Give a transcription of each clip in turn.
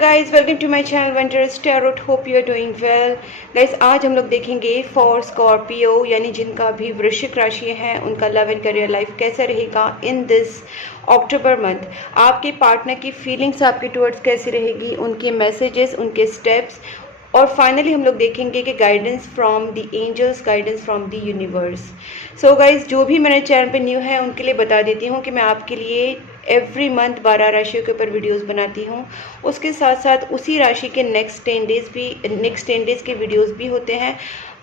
Guys, welcome to my channel wondrous tarot. Hope you are doing well. Guys, आज हम लोग देखेंगे for Scorpio, यानी जिनका भी वृश्चिक राशि है उनका लव एंड करियर लाइफ कैसा रहेगा इन दिस अक्टूबर मंथ। आपके पार्टनर की फीलिंग्स आपके टुवर्ड्स कैसी रहेगी, उनके मैसेजेस, उनके स्टेप्स, और फाइनली हम लोग देखेंगे कि guidance from the angels, guidance from the universe. So guys, जो भी मेरे चैनल पे न्यू है उनके लिए बता देती हूँ कि मैं आपके लिए एवरी मंथ 12 राशियों के ऊपर वीडियोस बनाती हूँ। उसके साथ साथ उसी राशि के नेक्स्ट 10 डेज़ के वीडियोस भी होते हैं,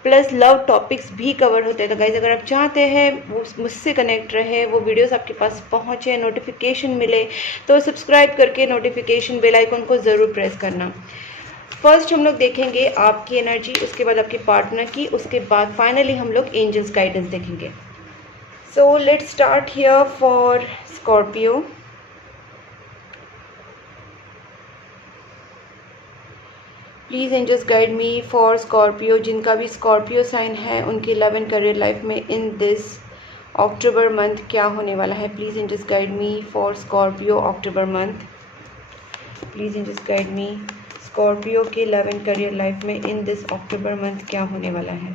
प्लस लव टॉपिक्स भी कवर होते हैं। तो गाइज, अगर आप चाहते हैं वो मुझसे कनेक्ट रहे, वो वीडियोस आपके पास पहुँचे, नोटिफिकेशन मिले, तो सब्सक्राइब करके नोटिफिकेशन बेल आइकन को ज़रूर प्रेस करना। फर्स्ट हम लोग देखेंगे आपकी एनर्जी, उसके बाद आपके पार्टनर की, उसके बाद फाइनली हम लोग एंजल्स गाइडेंस देखेंगे। So let's start here for Scorpio. Please angels guide me for Scorpio, जिनका भी स्कॉर्पियो साइन है उनकी लव एंड करियर लाइफ में इन दिस अक्टूबर मंथ क्या होने वाला है। Please angels guide me for Scorpio October month. Please angels guide me Scorpio की लव एंड करियर लाइफ में इन दिस अक्टूबर मंथ क्या होने वाला है।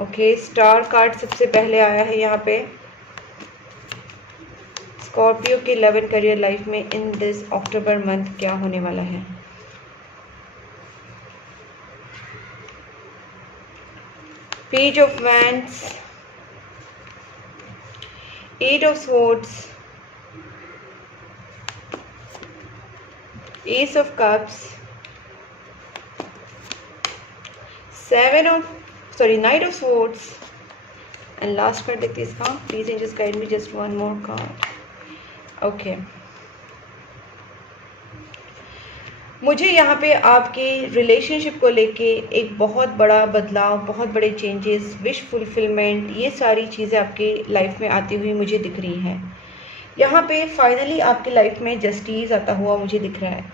ओके, स्टार कार्ड सबसे पहले आया है यहाँ पे। स्कॉर्पियो की लव एंड करियर लाइफ में इन दिस अक्टूबर मंथ क्या होने वाला है। Page of wands, 8 of swords, Ace of Cups, Knight of Swords, and last card देखते हैं इसका। Please angels guide me just one more card. Okay. मुझे यहाँ पे आपकी रिलेशनशिप को लेके एक बहुत बड़ा बदलाव, बहुत बड़े चेंजेस, विश फुलफिलमेंट, ये सारी चीज़ें आपकी लाइफ में आती हुई मुझे दिख रही हैं। यहाँ पे फाइनली आपकी लाइफ में जस्टिस आता हुआ मुझे दिख रहा है।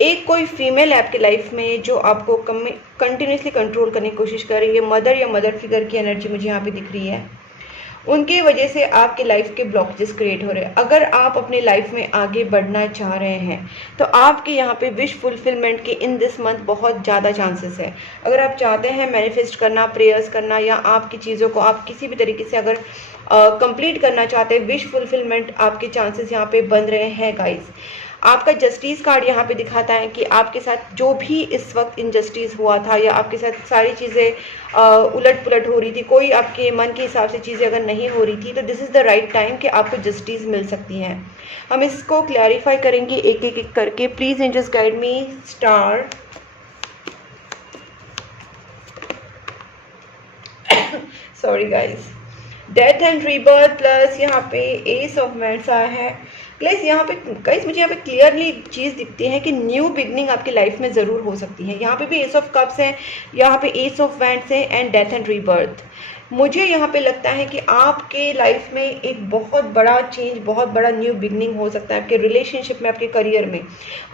एक कोई फीमेल है आपकी लाइफ में जो आपको कंटिन्यूसली कंट्रोल करने की कोशिश कर रही है। मदर या मदर फिगर की एनर्जी मुझे यहाँ पे दिख रही है। उनकी वजह से आपके लाइफ के ब्लॉकेजेस क्रिएट हो रहे हैं। अगर आप अपनी लाइफ में आगे बढ़ना चाह रहे हैं तो आपके यहाँ पे विश फुलफिलमेंट के इन दिस मंथ बहुत ज़्यादा चांसेस है। अगर आप चाहते हैं मैनिफेस्ट करना, प्रेयर्स करना, या आपकी चीज़ों को आप किसी भी तरीके से अगर कंप्लीट करना चाहते हैं, विश फुलफिलमेंट आपके चांसेस यहाँ पे बन रहे हैं गाइस। आपका जस्टिस कार्ड यहाँ पे दिखाता है कि आपके साथ जो भी इस वक्त इनजस्टिस हुआ था, या आपके साथ सारी चीज़ें उलट पुलट हो रही थी, कोई आपके मन के हिसाब से चीज़ें अगर नहीं हो रही थी, तो this is the right time कि आपको जस्टिस मिल सकती है। हम इसको क्लैरिफाई करेंगे एक एक करके। Please angels guide me. Star, sorry guys, death and rebirth, plus यहाँ पे एस ऑफ वैंड्स आया है। प्लस यहाँ पे गाइस मुझे यहाँ पे क्लियरली चीज़ दिखती है कि न्यू बिगनिंग आपकी लाइफ में ज़रूर हो सकती है। यहाँ पे भी एस ऑफ कप्स है, यहाँ पे एस ऑफ वैंड्स है, एंड डेथ एंड रीबर्थ। मुझे यहाँ पे लगता है कि आपके लाइफ में एक बहुत बड़ा चेंज, बहुत बड़ा न्यू बिगनिंग हो सकता है आपके रिलेशनशिप में, आपके करियर में।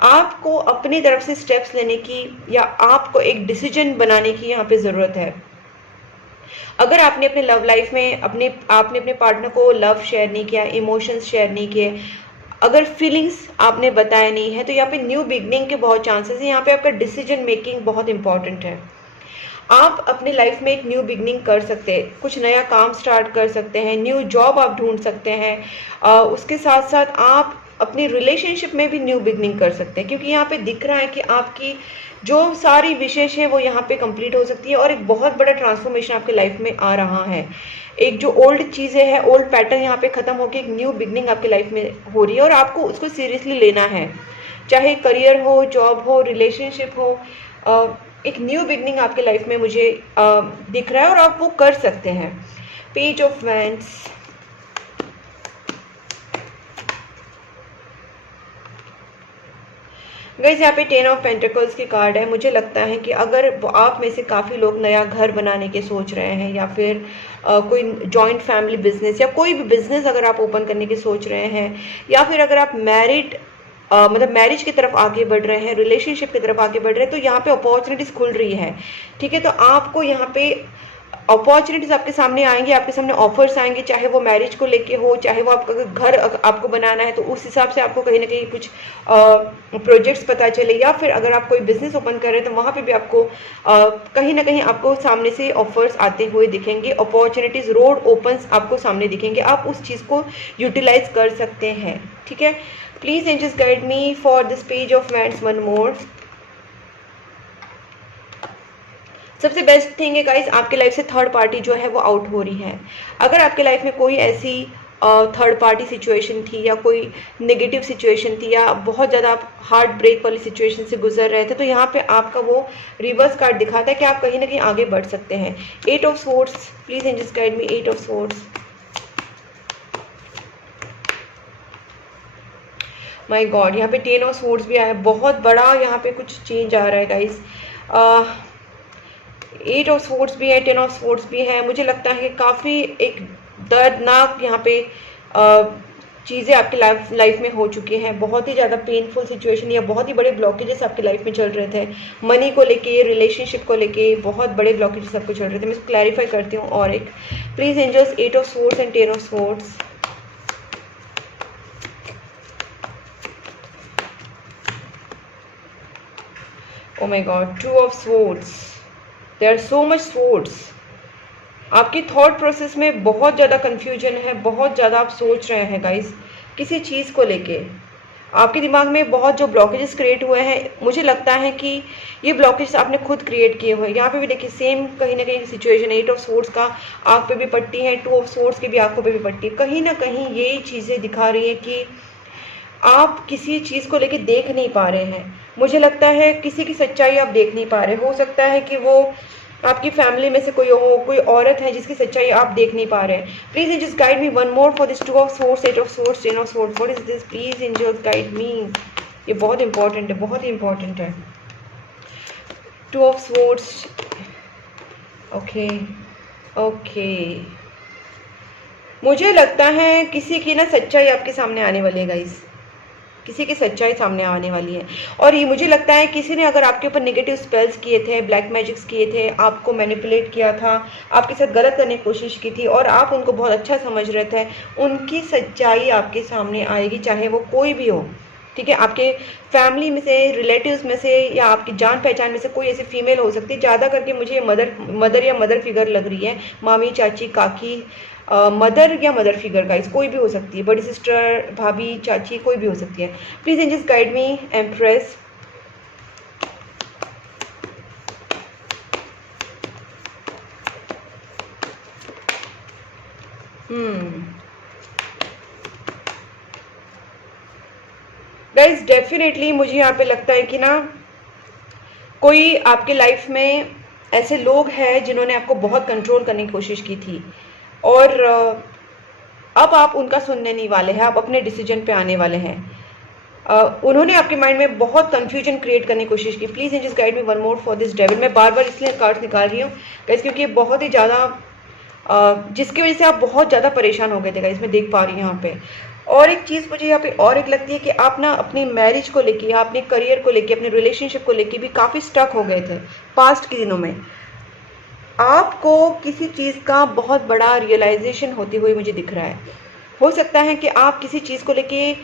आपको अपनी तरफ से स्टेप्स लेने की, या आपको एक डिसीजन बनाने की यहाँ पे ज़रूरत है। अगर आपने अपने लव लाइफ में आपने अपने पार्टनर को लव शेयर नहीं किया, इमोशंस शेयर नहीं किए, अगर फीलिंग्स आपने बताया नहीं है, तो यहाँ पे न्यू बिगनिंग के बहुत चांसेस हैं। यहाँ पे आपका डिसीजन मेकिंग बहुत इंपॉर्टेंट है। आप अपनी लाइफ में एक न्यू बिगनिंग कर सकते हैं, कुछ नया काम स्टार्ट कर सकते हैं, न्यू जॉब आप ढूंढ सकते हैं। उसके साथ साथ आप अपनी रिलेशनशिप में भी न्यू बिगनिंग कर सकते हैं, क्योंकि यहाँ पे दिख रहा है कि आपकी जो सारी विशेष है वो यहाँ पे कंप्लीट हो सकती है, और एक बहुत बड़ा ट्रांसफॉर्मेशन आपके लाइफ में आ रहा है। एक जो ओल्ड चीज़ें हैं, ओल्ड पैटर्न यहाँ पे ख़त्म होकर एक न्यू बिगनिंग आपके लाइफ में हो रही है, और आपको उसको सीरियसली लेना है। चाहे करियर हो, जॉब हो, रिलेशनशिप हो, एक न्यू बिगनिंग आपके लाइफ में मुझे दिख रहा है, और आप वो कर सकते हैं। पेज ऑफ वैंड्स, गाइस यहाँ पे 10 ऑफ पेंटिकल्स की कार्ड है। मुझे लगता है कि अगर आप में से काफ़ी लोग नया घर बनाने के सोच रहे हैं, या फिर कोई जॉइंट फैमिली बिजनेस, या कोई भी बिजनेस अगर आप ओपन करने की सोच रहे हैं, या फिर अगर आप मैरिज की तरफ आगे बढ़ रहे हैं, रिलेशनशिप की तरफ आगे बढ़ रहे हैं, तो यहाँ पे अपॉर्चुनिटीज़ खुल रही है। ठीक है, तो आपको यहाँ पे अपॉर्चुनिटीज़ आपके सामने आएंगी, आपके सामने ऑफर्स आएंगे, चाहे वो मैरिज को लेके हो, चाहे वो आपका घर आपको बनाना है तो उस हिसाब से आपको कहीं ना कहीं कुछ प्रोजेक्ट्स पता चले, या फिर अगर आप कोई बिजनेस ओपन कर रहे हैं तो वहाँ पे भी आपको कहीं ना कहीं आपको सामने से ऑफर्स आते हुए दिखेंगे, अपॉर्चुनिटीज़, रोड ओपन्स आपको सामने दिखेंगे, आप उस चीज़ को यूटिलाइज कर सकते हैं। ठीक है, please angels guide me for this page of wands one more. सबसे बेस्ट थिंग है गाइस, आपके लाइफ से थर्ड पार्टी जो है वो आउट हो रही है। अगर आपके लाइफ में कोई ऐसी थर्ड पार्टी सिचुएशन थी, या कोई नेगेटिव सिचुएशन थी, या बहुत ज़्यादा आप हार्ट ब्रेक वाली सिचुएशन से गुजर रहे थे, तो यहाँ पे आपका वो रिवर्स कार्ड दिखाता है कि आप कहीं ना कहीं आगे बढ़ सकते हैं। 8 of swords, please angels guide me, 8 of swords. My God, यहाँ पे 10 ऑफ स्वॉर्ड्स भी आया है, बहुत बड़ा यहाँ पे कुछ चेंज आ रहा है गाइस। 8 ऑफ स्वॉर्ड्स भी है, 10 ऑफ स्वॉर्ड्स भी है। मुझे लगता है कि काफ़ी एक दर्दनाक यहाँ पे चीज़ें आपके लाइफ में हो चुकी हैं, बहुत ही ज़्यादा पेनफुल सिचुएशन या बहुत ही बड़े ब्लॉकेजेस आपके लाइफ में चल रहे थे, मनी को लेके, रिलेशनशिप को लेके बहुत बड़े ब्लॉकेजेस आपको चल रहे थे। मैं इसको क्लैरिफाई करती हूँ। और एक please angels, 8 of swords and 10 of swords. Oh my God, 2 of swords. There are so much swords. आपकी थॉट प्रोसेस में बहुत ज़्यादा कंफ्यूजन है, बहुत ज़्यादा आप सोच रहे हैं गाइस किसी चीज़ को लेके। आपके दिमाग में बहुत जो ब्लॉकेजेस क्रिएट हुए हैं, मुझे लगता है कि ये ब्लॉकेज आपने खुद क्रिएट किए हुए हैं। यहाँ पे भी देखिए सेम कहीं ना कहीं सिचुएशन, 8 ऑफ स्वॉर्ड्स का आँख पे भी पट्टी है, 2 ऑफ स्वॉर्ड्स की भी आँखों पे भी पट्टी है। कहीं ना कहीं ये चीज़ें दिखा रही है कि आप किसी चीज़ को लेके देख नहीं पा रहे हैं। मुझे लगता है किसी की सच्चाई आप देख नहीं पा रहे। हो सकता है कि वो आपकी फैमिली में से कोई हो, कोई औरत है जिसकी सच्चाई आप देख नहीं पा रहे हैं। Please angels guide me one more for this 2 of swords, 8 of swords, 10 of swords. What is this? Please angels guide me. ये बहुत इंपॉर्टेंट है, बहुत ही इंपॉर्टेंट है। 2 ऑफ स्वॉर्ड्स, ओके ओके। मुझे लगता है किसी की ना सच्चाई आपके सामने आने वाली है गाइस, किसी की सच्चाई सामने आने वाली है। और ये मुझे लगता है किसी ने अगर आपके ऊपर नेगेटिव स्पेल्स किए थे, ब्लैक मैजिक्स किए थे, आपको मैनिपुलेट किया था, आपके साथ गलत करने की कोशिश की थी और आप उनको बहुत अच्छा समझ रहे थे, उनकी सच्चाई आपके सामने आएगी, चाहे वो कोई भी हो। ठीक है, आपके फैमिली में से, रिलेटिव्स में से, या आपकी जान पहचान में से कोई ऐसी फीमेल हो सकती है। ज़्यादा करके मुझे मदर या मदर फिगर लग रही है, मामी, चाची, काकी, मदर या मदर फिगर गाइस, कोई भी हो सकती है, बड़ी सिस्टर, भाभी, चाची, कोई भी हो सकती है। Please angels guide me, empress. Guys definitely मुझे यहाँ पे लगता है कि ना कोई आपके लाइफ में ऐसे लोग हैं जिन्होंने आपको बहुत कंट्रोल करने की कोशिश की थी, और अब आप उनका सुनने नहीं वाले हैं, आप अपने डिसीजन पे आने वाले हैं। उन्होंने आपके माइंड में बहुत कंफ्यूजन क्रिएट करने की कोशिश की। Please angels guide me one more for this devil. मैं बार बार इसलिए कार्ड्स निकाल रही हूँ गाइस क्योंकि ये बहुत ही ज़्यादा जिसकी वजह से आप बहुत ज़्यादा परेशान हो गए थे गाइस, मैं देख पा रही हूँ यहाँ पे। और एक चीज़ मुझे यहाँ पे और एक लगती है कि आप ना अपनी मैरिज को लेके, या अपने करियर को लेके, अपने रिलेशनशिप को लेके भी काफ़ी स्टक हो गए थे पास्ट के दिनों में। आपको किसी चीज़ का बहुत बड़ा रियलाइजेशन होते हुए मुझे दिख रहा है। हो सकता है कि आप किसी चीज़ को लेके,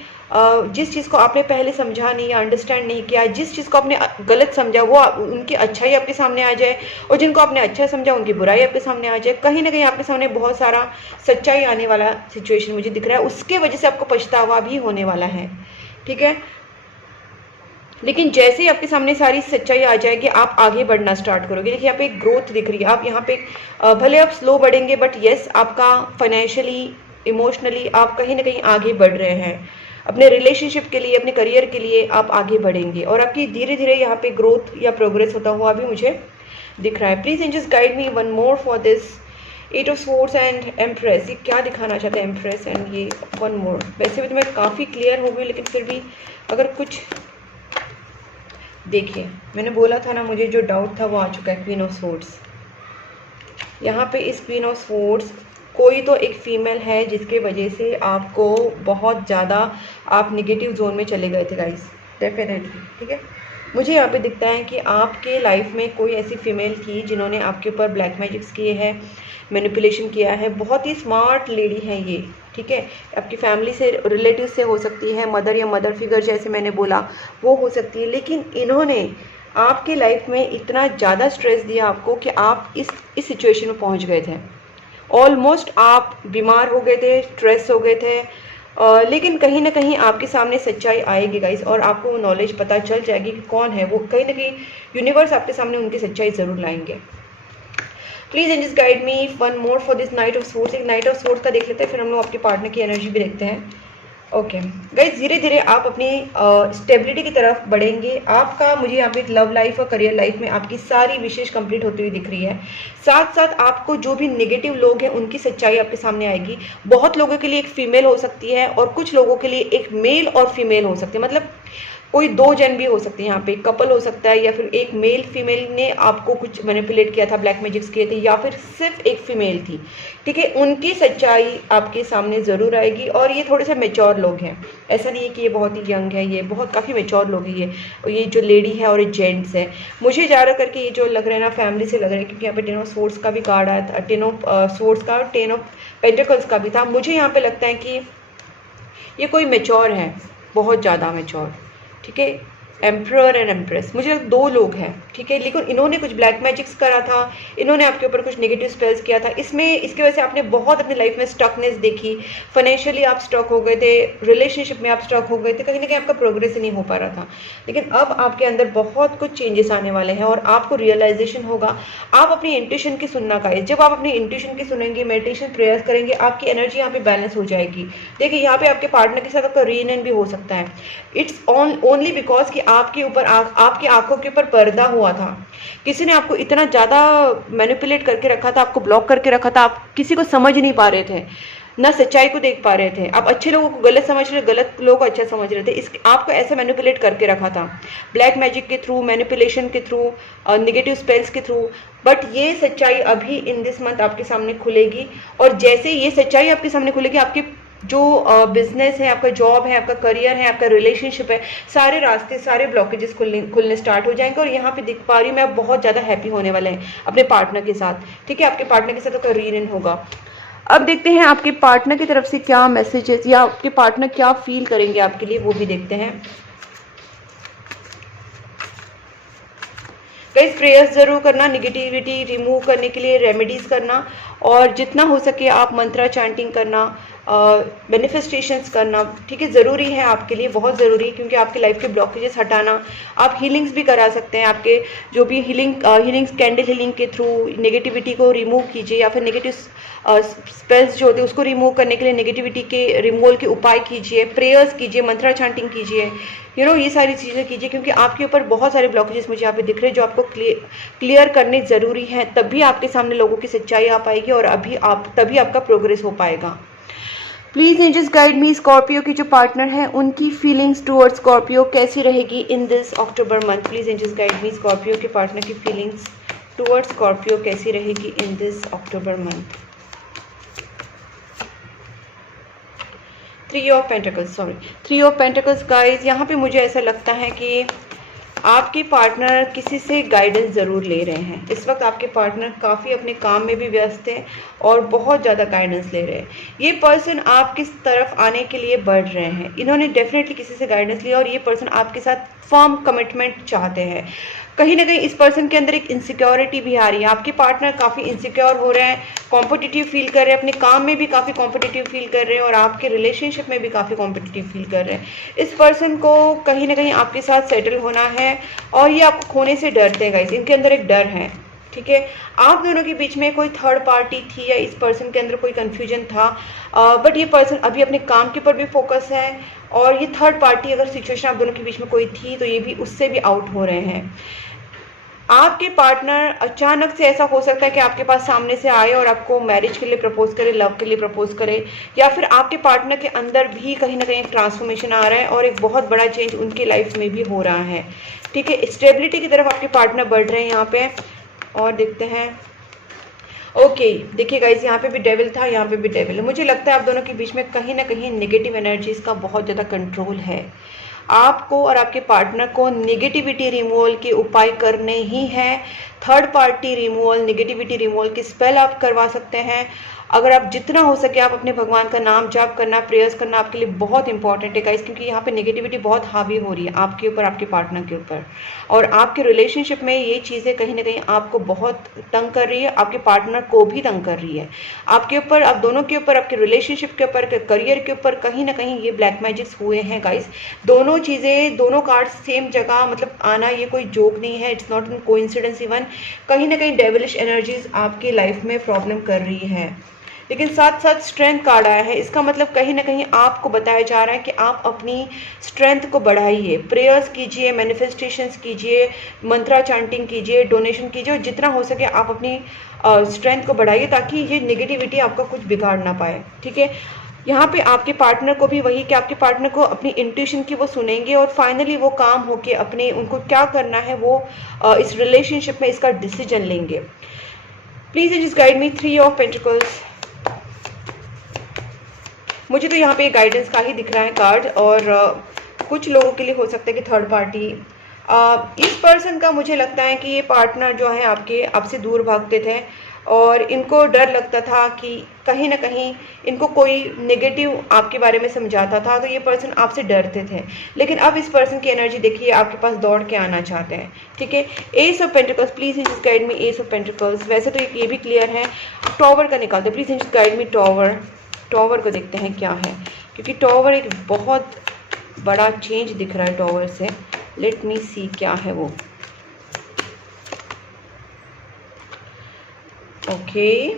जिस चीज़ को आपने पहले समझा नहीं या अंडरस्टैंड नहीं किया, जिस चीज़ को आपने गलत समझा वो उनकी अच्छाई आपके सामने आ जाए, और जिनको आपने अच्छा समझा उनकी बुराई आपके सामने आ जाए। कहीं ना कहीं आपके सामने बहुत सारा सच्चाई आने वाला सिचुएशन मुझे दिख रहा है, उसके वजह से आपको पछतावा भी होने वाला है। ठीक है, लेकिन जैसे ही आपके सामने सारी सच्चाई आ जाएगी आप आगे बढ़ना स्टार्ट करोगे। देखिए यहाँ पे एक ग्रोथ दिख रही है। आप यहाँ पे भले आप स्लो बढ़ेंगे, बट येस आपका फाइनेंशियली, इमोशनली आप कहीं ना कहीं आगे बढ़ रहे हैं। अपने रिलेशनशिप के लिए, अपने करियर के लिए आप आगे बढ़ेंगे, और आपकी धीरे धीरे यहाँ पे ग्रोथ या प्रोग्रेस होता हुआ भी मुझे दिख रहा है। Please angels guide me one more for this 8 of swords and empress. ये क्या दिखाना चाहते हैं एम्प्रेस एंड ये वन मोर? वैसे भी तो मैं काफ़ी क्लियर हो गई, लेकिन फिर भी अगर कुछ देखिए, मैंने बोला था ना, मुझे जो डाउट था वो आ चुका है। क्वीन ऑफ स्वॉर्ड्स, यहाँ पे इस क्वीन ऑफ स्वॉर्ड्स कोई तो एक फीमेल है जिसके वजह से आपको बहुत ज़्यादा आप नेगेटिव जोन में चले गए थे गाइस, डेफिनेटली। ठीक है, मुझे यहाँ पे दिखता है कि आपके लाइफ में कोई ऐसी फीमेल थी जिन्होंने आपके ऊपर ब्लैक मैजिक्स किए हैं, मैनिपुलेशन किया है। बहुत ही स्मार्ट लेडी है ये, ठीक है। आपकी फैमिली से, रिलेटिव से हो सकती है, मदर या मदर फिगर जैसे मैंने बोला वो हो सकती है। लेकिन इन्होंने आपके लाइफ में इतना ज़्यादा स्ट्रेस दिया आपको कि आप इस सिचुएशन में पहुंच गए थे। ऑलमोस्ट आप बीमार हो गए थे, स्ट्रेस हो गए थे। लेकिन कहीं ना कहीं आपके सामने सच्चाई आएगी गाइस, और आपको वो नॉलेज पता चल जाएगी कि कौन है वो। कहीं ना कहीं यूनिवर्स आपके सामने उनकी सच्चाई ज़रूर लाएंगे। Please and just guide me one more for this night of source. एक नाइट ऑफ सोर्स का देख लेते हैं, फिर हम लोग आपके पार्टनर की एनर्जी भी देखते हैं। ओके गाइज, धीरे धीरे आप अपनी स्टेबिलिटी की तरफ बढ़ेंगे। आपका मुझे यहाँ पे लव लाइफ और करियर लाइफ में आपकी सारी विशेष कंप्लीट होती हुई दिख रही है। साथ साथ आपको जो भी नेगेटिव लोग हैं उनकी सच्चाई आपके सामने आएगी। बहुत लोगों के लिए एक फीमेल हो सकती है और कुछ लोगों के लिए एक मेल और फीमेल हो सकती है। मतलब कोई दो जन भी हो सकते हैं, यहाँ पे कपल हो सकता है, या फिर एक मेल फीमेल ने आपको कुछ मैनिपुलेट किया था, ब्लैक मैजिक्स किए थे, या फिर सिर्फ एक फीमेल थी, ठीक है। उनकी सच्चाई आपके सामने ज़रूर आएगी। और ये थोड़े से मेच्योर लोग हैं, ऐसा नहीं है कि ये बहुत ही यंग है, ये बहुत काफ़ी मेच्योर लोग हैं। ये जो लेडी है और ये जेंट्स है, मुझे ज़्यादा करके ये जो लग रहे हैं ना फैमिली से लग रहे हैं, क्योंकि यहाँ पे 10 ऑफ सोर्ड्स का भी कार्ड आया था, 10 ऑफ सोर्ड्स का और 10 ऑफ पेंटिकल्स का भी था। मुझे यहाँ पे लगता है कि ये कोई मेच्योर है, बहुत ज़्यादा मेच्योर, ठीक है। एम्प्रर एंड एम्प्रेस, मुझे दो लोग हैं, ठीक है। लेकिन इन्होंने कुछ ब्लैक मैजिक्स करा था, इन्होंने आपके ऊपर कुछ नेगेटिव स्पेल्स किया था। इसकी वजह से आपने बहुत अपनी लाइफ में स्टकनेस देखी। फाइनेंशियली आप स्टक हो गए थे, रिलेशनशिप में आप स्टक हो गए थे, कहीं ना कहीं आपका प्रोग्रेस ही नहीं हो पा रहा था। लेकिन अब आपके अंदर बहुत कुछ चेंजेस आने वाले हैं और आपको रियलाइजेशन होगा। आप अपनी इंट्यूशन की सुनना गाइस, जब आप अपनी इंट्यूशन की सुनेंगे, मेडिटेशन प्रेयर करेंगे, आपकी एनर्जी यहाँ पे बैलेंस हो जाएगी। देखिए यहाँ पे आपके पार्टनर के साथ आपका रीयूनियन भी हो सकता है। इट्स ओनली बिकॉज कि आपके ऊपर आपकी आंखों के ऊपर पर्दा हुआ था। किसी ने आपको इतना ज़्यादा मैनिपुलेट करके रखा था, आपको ब्लॉक करके रखा था, आप किसी को समझ नहीं पा रहे थे, ना सच्चाई को देख पा रहे थे। आप अच्छे लोगों को गलत समझ रहे, गलत लोगों को अच्छा समझ रहे थे। आपको ऐसे मैनिपुलेट करके रखा था, ब्लैक मैजिक के थ्रू, मैनिपुलेशन के थ्रू, नेगेटिव स्पेल्स के थ्रू। बट ये सच्चाई अभी इन दिस मंथ आपके सामने खुलेगी। और जैसे ये सच्चाई आपके सामने खुलेगी, आपके जो बिजनेस है, आपका जॉब है, आपका करियर है, आपका रिलेशनशिप है, सारे रास्ते, सारे ब्लॉकेजेस खुलने स्टार्ट हो जाएंगे। और यहाँ पे दिख पा रही हूँ मैं, आप बहुत ज़्यादा हैप्पी होने वाले हैं अपने पार्टनर के साथ, ठीक है। आपके पार्टनर के साथ आपका रीयूनियन होगा। अब देखते हैं आपके पार्टनर की तरफ से क्या मैसेजेस या आपके पार्टनर क्या फील करेंगे आपके लिए, वो भी देखते हैं। गाइस, प्रेयर्स जरूर करना, निगेटिविटी रिमूव करने के लिए रेमेडीज करना, और जितना हो सके आप मंत्रा चैंटिंग करना, मैनिफेस्टेशंस करना, ठीक है, ज़रूरी है आपके लिए, बहुत ज़रूरी है। क्योंकि आपकी लाइफ के ब्लॉकेजेस हटाना, आप हीलिंग्स भी करा सकते हैं। आपके जो भी हीलिंग्स कैंडल हीलिंग के थ्रू नेगेटिविटी को रिमूव कीजिए, या फिर नेगेटिव स्पेल्स जो होते हैं उसको रिमूव करने के लिए नेगेटिविटी के रिमूवल के उपाय कीजिए, प्रेयर्स कीजिए, मंत्रा चैंटिंग कीजिए, ये सारी चीज़ें कीजिए। क्योंकि आपके ऊपर बहुत सारे ब्लॉकेजेस मुझे यहाँ पे दिख रहे हैं जो आपको क्लियर करने ज़रूरी हैं। तभी आपके सामने लोगों की सच्चाई आ पाएगी और तभी आपका प्रोग्रेस हो पाएगा। Please angels guide me, Scorpio की जो पार्टनर है उनकी फीलिंग्स टूवर्ड्स स्कॉर्पियो कैसी रहेगी in this October month. Please angels guide me, Scorpio के पार्टनर की फीलिंग्स टूवर्ड्स स्कॉर्पियो कैसी रहेगी in this October month. 3 of pentacles guys, यहाँ पे मुझे ऐसा लगता है कि आपके पार्टनर किसी से गाइडेंस ज़रूर ले रहे हैं। इस वक्त आपके पार्टनर काफ़ी अपने काम में भी व्यस्त हैं और बहुत ज़्यादा गाइडेंस ले रहे हैं। ये पर्सन आप किस तरफ आने के लिए बढ़ रहे हैं, इन्होंने डेफिनेटली किसी से गाइडेंस लिया, और ये पर्सन आपके साथ फर्म कमिटमेंट चाहते हैं। कहीं ना कहीं इस पर्सन के अंदर एक इनसिक्योरिटी भी आ रही है। आपके पार्टनर काफ़ी इनसिक्योर हो रहे हैं, कॉम्पिटिटिव फील कर रहे हैं, अपने काम में भी काफ़ी कॉम्पिटिटिव फील कर रहे हैं, और आपके रिलेशनशिप में भी काफ़ी कॉम्पिटिटिव फील कर रहे हैं। इस पर्सन को कहीं ना कहीं आपके साथ सेटल होना है, और ये आपको खोने से डरते हैं गाइस, इनके अंदर एक डर है, ठीक है। आप दोनों के बीच में कोई थर्ड पार्टी थी, या इस पर्सन के अंदर कोई कंफ्यूजन था, बट ये पर्सन अभी अपने काम के ऊपर भी फोकस है, और ये थर्ड पार्टी अगर सिचुएशन आप दोनों के बीच में कोई थी तो ये भी उससे भी आउट हो रहे हैं। आपके पार्टनर अचानक से ऐसा हो सकता है कि आपके पास सामने से आए और आपको मैरिज के लिए प्रपोज करे, लव के लिए प्रपोज करे, या फिर आपके पार्टनर के अंदर भी कहीं ना कहीं ट्रांसफॉर्मेशन आ रहा है और एक बहुत बड़ा चेंज उनकी लाइफ में भी हो रहा है, ठीक है। स्टेबिलिटी की तरफ आपके पार्टनर बढ़ रहे हैं यहाँ पे। और देखते हैं, ओके देखिए गाइज, यहाँ पे भी डेविल था, यहाँ पे भी डेविल है। मुझे लगता है आप दोनों के बीच में कहीं ना कहीं नेगेटिव एनर्जीज का बहुत ज़्यादा कंट्रोल है। आपको और आपके पार्टनर को नेगेटिविटी रिमूवल के उपाय करने ही हैं। Third party removal, negativity removal की स्पेल आप करवा सकते हैं। अगर आप जितना हो सके आप अपने भगवान का नाम जाप करना, प्रेयर्स करना आपके लिए बहुत इंपॉर्टेंट है गाइस, क्योंकि यहाँ पे नेगेटिविटी बहुत हावी हो रही है आपके ऊपर, आपके पार्टनर के ऊपर, और आपके रिलेशनशिप में ये चीज़ें कहीं ना कहीं आपको बहुत तंग कर रही है, आपके पार्टनर को भी तंग कर रही है। आपके ऊपर, आप दोनों के ऊपर, आपके रिलेशनशिप के ऊपर, करियर के ऊपर कहीं ना कहीं ये ब्लैक मैजिक्स हुए हैं गाइस। दोनों चीज़ें, दोनों कार्ड सेम जगह मतलब आना ये कोई जोक नहीं है, it's not in coincidence even. कहीं ना कहीं डेविलिश एनर्जीज आपकी लाइफ में प्रॉब्लम कर रही है। लेकिन साथ साथ स्ट्रेंथ कार्ड आया है, इसका मतलब कहीं ना कहीं आपको बताया जा रहा है कि आप अपनी स्ट्रेंथ को बढ़ाइए, प्रेयर्स कीजिए, मैनिफेस्टेशंस कीजिए, मंत्रा चैंटिंग कीजिए, डोनेशन कीजिए, और जितना हो सके आप अपनी स्ट्रेंथ को बढ़ाइए ताकि ये नेगेटिविटी आपका कुछ बिगाड़ ना पाए। ठीक है, यहाँ पे आपके पार्टनर को भी वही कि आपके पार्टनर को अपनी इंट्यूशन की वो सुनेंगे और फाइनली वो काम होके अपने, उनको क्या करना है वो इस रिलेशनशिप में इसका डिसीजन लेंगे। Please just guide me 3 of pentacles. मुझे तो यहाँ पे गाइडेंस का ही दिख रहा है कार्ड, और कुछ लोगों के लिए हो सकता है कि थर्ड पार्टी, इस पर्सन का मुझे लगता है कि ये पार्टनर जो है आपके आपसे दूर भागते थे और इनको डर लगता था कि कहीं ना कहीं इनको कोई नेगेटिव आपके बारे में समझाता था, तो ये पर्सन आपसे डरते थे। लेकिन अब इस पर्सन की एनर्जी देखिए, आपके पास दौड़ के आना चाहते हैं। ठीक है, S of pentacles, please just guide me S of pentacles. वैसे तो ये भी क्लियर है, टॉवर का निकालते, please just guide me tower. Tower को देखते हैं क्या है, क्योंकि टॉवर एक बहुत बड़ा चेंज दिख रहा है टॉवर से। लेट मी सी क्या है वो। ओके,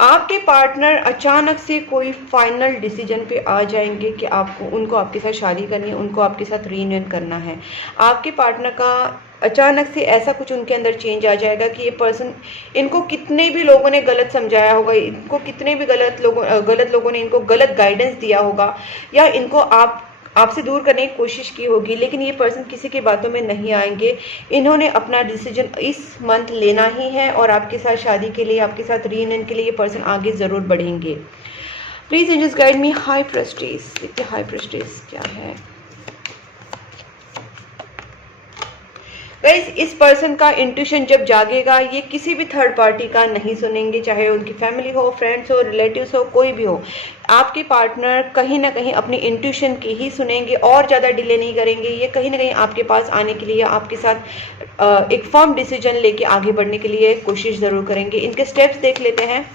आपके पार्टनर अचानक से कोई फाइनल डिसीजन पे आ जाएंगे कि आपको, उनको आपके साथ शादी करनी है, उनको आपके साथ रीयूनियन करना है। आपके पार्टनर का अचानक से ऐसा कुछ उनके अंदर चेंज आ जाएगा कि ये पर्सन, इनको कितने भी लोगों ने गलत समझाया होगा, इनको कितने भी गलत लोगों ने इनको गलत गाइडेंस दिया होगा, या इनको आपसे दूर करने की कोशिश की होगी, लेकिन ये पर्सन किसी की बातों में नहीं आएंगे। इन्होंने अपना डिसीजन इस मंथ लेना ही है और आपके साथ शादी के लिए, आपके साथ रीयूनियन के लिए ये पर्सन आगे ज़रूर बढ़ेंगे। Please angels guide me high priestess. देखिए हाई प्रेस्टीज क्या है गाइस। इस पर्सन का इंट्यूशन जब जागेगा, ये किसी भी थर्ड पार्टी का नहीं सुनेंगे, चाहे उनकी फैमिली हो, फ्रेंड्स हो, रिलेटिव्स हो, कोई भी हो। आपके पार्टनर कहीं ना कहीं अपनी इंट्यूशन की ही सुनेंगे और ज़्यादा डिले नहीं करेंगे। ये कहीं ना कहीं आपके पास आने के लिए, आपके साथ एक फर्म डिसीजन लेके आगे बढ़ने के लिए कोशिश ज़रूर करेंगे। इनके स्टेप्स देख लेते हैं।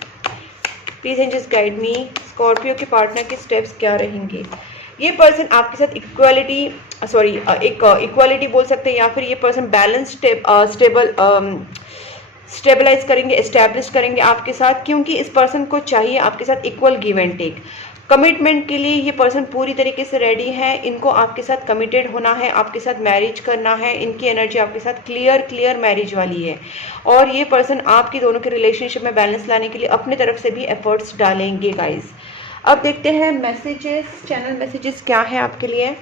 Please angels guide me, Scorpio के पार्टनर के स्टेप्स क्या रहेंगे। ये पर्सन आपके साथ इक्वालिटी बोल सकते हैं, या फिर ये पर्सन बैलेंस स्टेबलाइज करेंगे, एस्टेब्लिश करेंगे आपके साथ, क्योंकि इस पर्सन को चाहिए आपके साथ equal give and take. Commitment के लिए ये पर्सन पूरी तरीके से रेडी है, इनको आपके साथ कमिटेड होना है, आपके साथ मैरिज करना है। इनकी एनर्जी आपके साथ क्लियर मैरिज वाली है, और ये पर्सन आपकी दोनों के रिलेशनशिप में बैलेंस लाने के लिए अपनी तरफ से भी एफर्ट्स डालेंगे गाइज। अब देखते हैं मैसेजेस, चैनल मैसेजेस क्या है आपके लिए।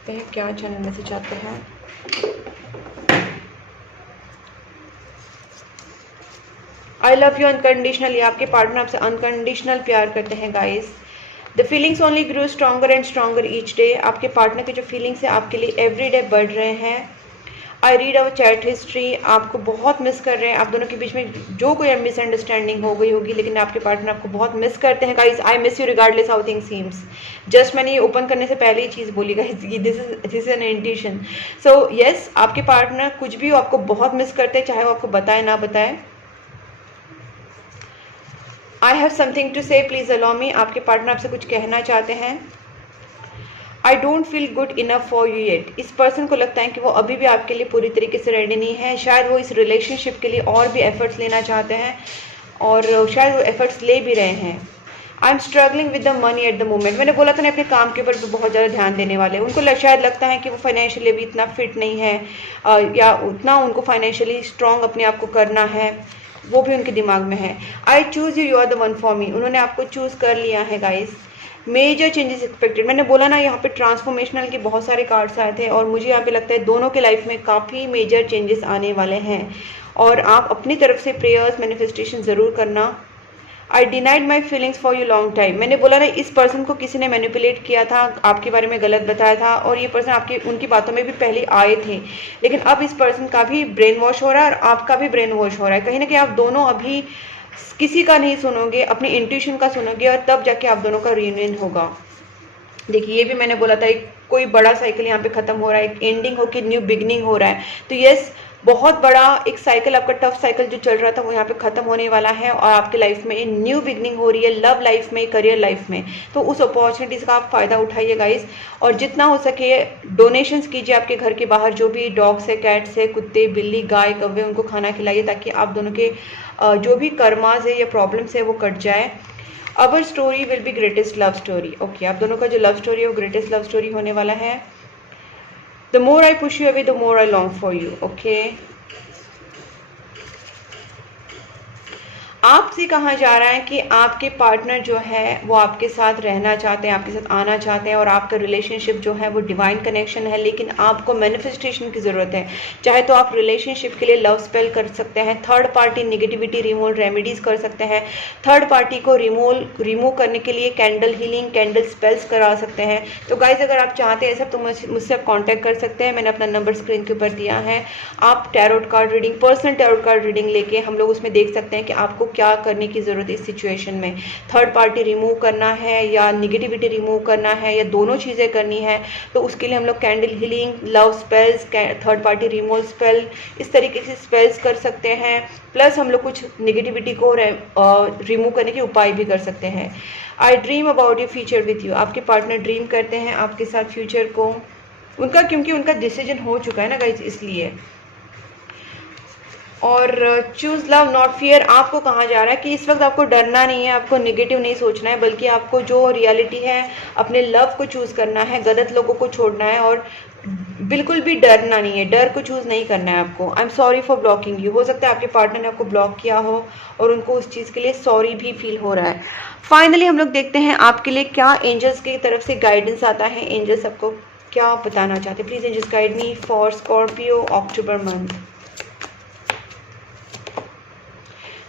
देखते हैं क्या चैनल मैसेज आते हैं। आई लव यू अनकंडीशनली, आपके पार्टनर आपसे अनकंडीशनल प्यार करते हैं guys. The feelings only grow stronger and stronger each day, आपके पार्टनर के जो फीलिंग्स है आपके लिए एवरी डे बढ़ रहे हैं। I read our chat history, आपको बहुत मिस कर रहे हैं। आप दोनों के बीच में जो कोई मिसअंडरस्टैंडिंग हो गई होगी, लेकिन आपके पार्टनर आपको बहुत मिस करते हैं guys. I miss you regardless how things seems. Just मैंने ये ओपन करने से पहले ही चीज़ बोली guys, this is an intuition. So yes, आपके पार्टनर कुछ भी हो आपको बहुत मिस करते हैं, चाहे वो आपको बताए ना बताए। आई हैव समथिंग टू से, प्लीज अलाउ मी, आपके पार्टनर आपसे कुछ कहना चाहते हैं। I don't feel good enough for you yet, इस पर्सन को लगता है कि वो अभी भी आपके लिए पूरी तरीके से रेडी नहीं है। शायद वो इस रिलेशनशिप के लिए और भी एफर्ट्स लेना चाहते हैं, और शायद वो एफर्ट्स ले भी रहे हैं। I am struggling with the money at the moment, मैंने बोला था ना अपने काम के ऊपर भी बहुत ज़्यादा ध्यान देने वाले। उनको शायद लगता है कि वो फाइनेंशियली भी इतना फिट नहीं है, या उतना उनको फाइनेंशियली स्ट्रॉन्ग अपने आप को करना है, वो भी उनके दिमाग में है। I choose you, you are the one for me, उन्होंने आपको चूज़ कर लिया है गाइस। मेजर चेंजेस एक्सपेक्टेड, मैंने बोला ना यहाँ पे ट्रांसफॉर्मेशनल के बहुत सारे कार्ड्स आए थे, और मुझे यहाँ पे लगता है दोनों के लाइफ में काफ़ी मेजर चेंजेस आने वाले हैं, और आप अपनी तरफ से प्रेयर्स मैनिफेस्टेशन ज़रूर करना। I denied my feelings for you long time. मैंने बोला ना, इस पर्सन को किसी ने मैनिपुलेट किया था, आपके बारे में गलत बताया था, और ये पर्सन आपकी उनकी बातों में भी पहले आए थे, लेकिन अब इस पर्सन का भी ब्रेन वॉश हो रहा है और आपका भी ब्रेन वॉश हो रहा है। कहीं ना कहीं आप दोनों अभी किसी का नहीं सुनोगे, अपनी इंट्यूशन का सुनोगे, और तब जाके आप दोनों का रियूनियन होगा। देखिए, ये भी मैंने बोला था, एक कोई बड़ा साइकिल यहाँ पे खत्म हो रहा है, एक एंडिंग होकर न्यू बिगनिंग हो रहा है। तो यस, बहुत बड़ा एक साइकिल, आपका टफ साइकिल जो चल रहा था वो यहाँ पे खत्म होने वाला है, और आपके लाइफ में न्यू बिगनिंग हो रही है, लव लाइफ में, करियर लाइफ में। तो उस अपॉर्चुनिटीज़ का आप फ़ायदा उठाइए गाइस, और जितना हो सके डोनेशंस कीजिए। आपके घर के बाहर जो भी डॉग्स है, कैट्स है, कुत्ते, बिल्ली, गाय, कौवे, उनको खाना खिलाइए, ताकि आप दोनों के जो भी कर्माज है या प्रॉब्लम्स है वो कट जाए। Our story will be greatest love story. Okay, आप दोनों का जो लव स्टोरी है वो ग्रेटेस्ट लव स्टोरी होने वाला है। The more I push you away the more I long for you. Okay, आपसे कहा जा रहा है कि आपके पार्टनर जो है वो आपके साथ रहना चाहते हैं, आपके साथ आना चाहते हैं, और आपका रिलेशनशिप जो है वो डिवाइन कनेक्शन है, लेकिन आपको मैनिफेस्टेशन की ज़रूरत है। चाहे तो आप रिलेशनशिप के लिए लव स्पेल कर सकते हैं, third party negativity removal remedies कर सकते हैं, थर्ड पार्टी को रिमूव करने के लिए कैंडल हीलिंग, कैंडल स्पेल्स करा सकते हैं। तो गाइज, अगर आप चाहते हैं सब तो मुझसे आप कॉन्टैक्ट कर सकते हैं। मैंने अपना नंबर स्क्रीन के ऊपर दिया है। आप tarot card reading, personal tarot card reading लेके हम लोग उसमें देख सकते हैं कि आपको क्या करने की ज़रूरत है इस सिचुएशन में। थर्ड पार्टी रिमूव करना है या निगेटिविटी रिमूव करना है या दोनों चीज़ें करनी है, तो उसके लिए हम लोग candle healing, love spells, third party removal spell, इस तरीके से स्पेल्स कर सकते हैं। प्लस हम लोग कुछ निगेटिविटी को रिमूव करने के उपाय भी कर सकते हैं। आई dream about your future with you. आपके पार्टनर ड्रीम करते हैं आपके साथ फ्यूचर को, उनका, क्योंकि उनका डिसीजन हो चुका है ना गाइज, इसलिए। और चूज़ लव नॉट फियर। आपको कहा जा रहा है कि इस वक्त आपको डरना नहीं है, आपको नेगेटिव नहीं सोचना है, बल्कि आपको जो रियलिटी है अपने लव को चूज़ करना है, गलत लोगों को छोड़ना है, और बिल्कुल भी डरना नहीं है, डर को चूज़ नहीं करना है आपको। I am sorry for blocking you. हो सकता है आपके पार्टनर ने आपको ब्लॉक किया हो और उनको उस चीज़ के लिए सॉरी भी फील हो रहा है। फाइनली हम लोग देखते हैं आपके लिए क्या एंजल्स की तरफ से गाइडेंस आता है, एंजल्स आपको क्या बताना चाहते हैं। Please angels guide me for Scorpio October month.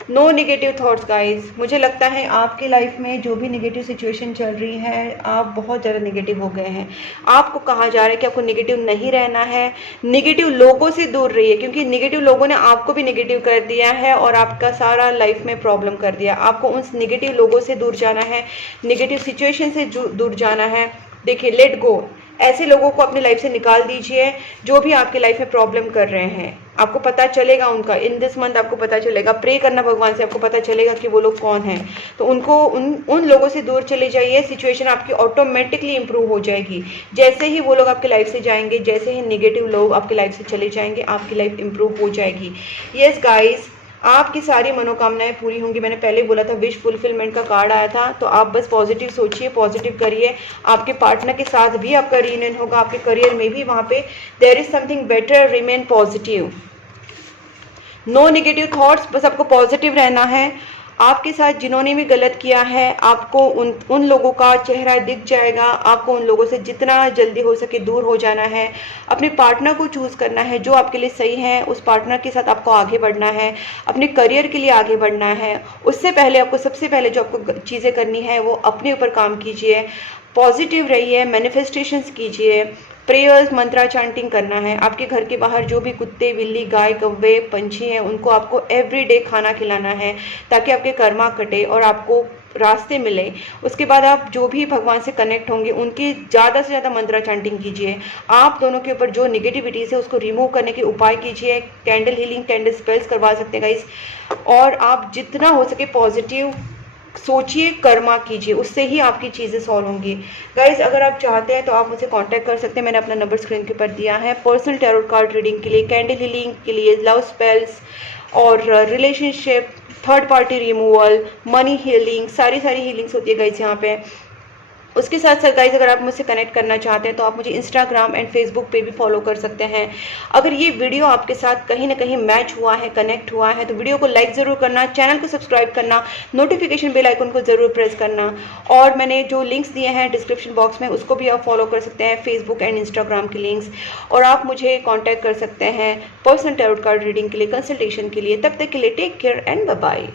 No negative thoughts guys. मुझे लगता है आपके लाइफ में जो भी नेगेटिव सिचुएशन चल रही है, आप बहुत ज़्यादा नेगेटिव हो गए हैं। आपको कहा जा रहा है कि आपको नेगेटिव नहीं रहना है, नेगेटिव लोगों से दूर रहिए, क्योंकि नेगेटिव लोगों ने आपको भी नेगेटिव कर दिया है और आपका सारा लाइफ में प्रॉब्लम कर दिया। आपको उन नेगेटिव लोगों से दूर जाना है, नेगेटिव सिचुएशन से दूर जाना है। देखिए, लेट गो, ऐसे लोगों को अपनी लाइफ से निकाल दीजिए जो भी आपके लाइफ में प्रॉब्लम कर रहे हैं। आपको पता चलेगा उनका, इन दिस मंथ आपको पता चलेगा। प्रे करना भगवान से, आपको पता चलेगा कि वो लोग कौन हैं। तो उनको उन लोगों से दूर चले जाइए, सिचुएशन आपकी ऑटोमेटिकली इंप्रूव हो जाएगी। जैसे ही वो लोग आपके लाइफ से जाएंगे, जैसे ही नेगेटिव लोग आपकी लाइफ से चले जाएंगे, आपकी लाइफ इंप्रूव हो जाएगी। यस गाइज, आपकी सारी मनोकामनाएं पूरी होंगी। मैंने पहले बोला था विश फुलफिलमेंट का कार्ड आया था, तो आप बस पॉजिटिव सोचिए, पॉजिटिव करिए। आपके पार्टनर के साथ भी आपका रियूनियन होगा, आपके करियर में भी वहाँ पे there is something better, remain positive, no negative thoughts, बस आपको पॉजिटिव रहना है। आपके साथ जिन्होंने भी गलत किया है, आपको उन लोगों का चेहरा दिख जाएगा। आपको उन लोगों से जितना जल्दी हो सके दूर हो जाना है। अपने पार्टनर को चूज़ करना है जो आपके लिए सही है, उस पार्टनर के साथ आपको आगे बढ़ना है, अपने करियर के लिए आगे बढ़ना है। उससे पहले आपको, सबसे पहले जो आपको चीज़ें करनी है वो अपने ऊपर काम कीजिए, पॉजिटिव रहिए, मैनिफेस्टेशंस कीजिए, प्रेयर्स, मंत्रा चांटिंग करना है। आपके घर के बाहर जो भी कुत्ते, बिल्ली, गाय, कौवे, पंछी हैं, उनको आपको एवरीडे खाना खिलाना है, ताकि आपके कर्मा कटे और आपको रास्ते मिले। उसके बाद आप जो भी भगवान से कनेक्ट होंगे, उनकी ज़्यादा से ज़्यादा मंत्रा चांटिंग कीजिए। आप दोनों के ऊपर जो निगेटिविटीज़ है उसको रिमूव करने के उपाय कीजिए। कैंडल हीलिंग, कैंडल स्पेल्स करवा सकते हैं गाइस। और आप जितना हो सके पॉजिटिव सोचिए, कर्मा कीजिए, उससे ही आपकी चीज़ें सॉल्व होंगी। गाइज, अगर आप चाहते हैं तो आप मुझे कांटेक्ट कर सकते हैं। मैंने अपना नंबर स्क्रीन के ऊपर दिया है। पर्सनल टैरोट कार्ड रीडिंग के लिए, कैंडल हीलिंग के लिए, लव स्पेल्स और relationship, third party removal, money healing, सारी हीलिंग्स होती है गाइज यहाँ पे। उसके साथ साथ गाइज, अगर आप मुझसे कनेक्ट करना चाहते हैं तो आप मुझे इंस्टाग्राम एंड फेसबुक पे भी फॉलो कर सकते हैं। अगर ये वीडियो आपके साथ कहीं ना कहीं मैच हुआ है, कनेक्ट हुआ है, तो वीडियो को लाइक ज़रूर करना, चैनल को सब्सक्राइब करना, नोटिफिकेशन बेल आइकन को ज़रूर प्रेस करना। और मैंने जो लिंक्स दिए हैं डिस्क्रिप्शन बॉक्स में, उसको भी आप फॉलो कर सकते हैं, फेसबुक एंड इंस्टाग्राम के लिंक्स। और आप मुझे कॉन्टैक्ट कर सकते हैं पर्सनल टैरोट कार्ड रीडिंग के लिए, कंसल्टेशन के लिए। तब तक के लिए take care and bye bye.